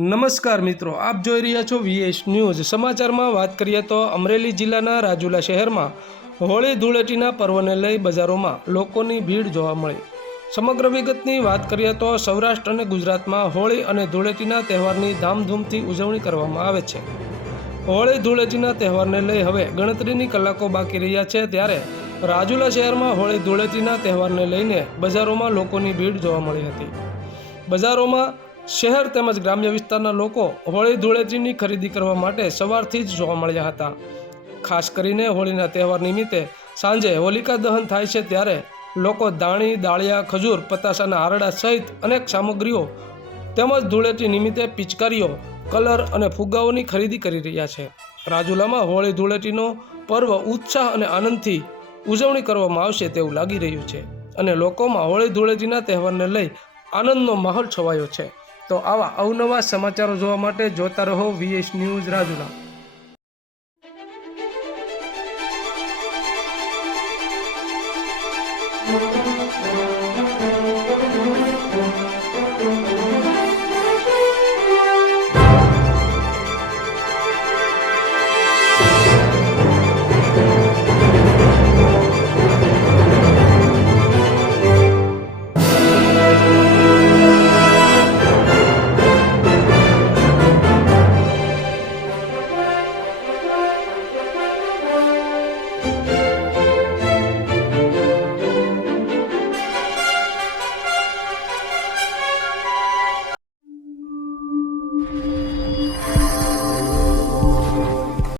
નમસ્કાર મિત્રો, આપ જોઈ રહ્યા છો વીએસ ન્યૂઝ। સમાચારમાં વાત કરીએ તો અમરેલી જિલ્લાના રાજુલા શહેરમાં હોળી ધૂળેટીના પર્વને લઈ બજારોમાં લોકોની ભીડ જોવા મળી। સમગ્ર વિગતની વાત કરીએ તો સૌરાષ્ટ્ર અને ગુજરાતમાં હોળી અને ધૂળેટીના તહેવારની ધામધૂમથી ઉજવણી કરવામાં આવે છે। હોળી ધૂળેટીના તહેવારને લઈ હવે ગણતરીની કલાકો બાકી રહ્યા છે, ત્યારે રાજુલા શહેરમાં હોળી ધૂળેટીના તહેવારને લઈને બજારોમાં લોકોની ભીડ જોવા મળી હતી। બજારોમાં શહેર તેમજ ગ્રામ્ય વિસ્તારના લોકો હોળી ધૂળેટીની ખરીદી કરવા માટે સવારથી જ જોવા મળ્યા હતા। ખાસ કરીને હોળીના તહેવાર નિમિત્તે સાંજે હોલિકા દહન થાય છે, ત્યારે લોકો દાણી, દાળિયા, ખજૂર, પતાસાના હારડા સહિત અનેક સામગ્રીઓ તેમજ ધૂળેટી નિમિત્તે પિચકારીઓ, કલર અને ફુગ્ગાઓની ખરીદી કરી રહ્યા છે। રાજુલામાં હોળી ધૂળેટીનો પર્વ ઉત્સાહ અને આનંદથી ઉજવણી કરવામાં આવશે તેવું લાગી રહ્યું છે અને લોકોમાં હોળી ધૂળેટીના તહેવારને લઈ આનંદનો માહોલ છવાયો છે। તો આવા અવનવા સમાચારો જોવા માટે જોતા રહો વીએસ ન્યૂઝ રાજુલા।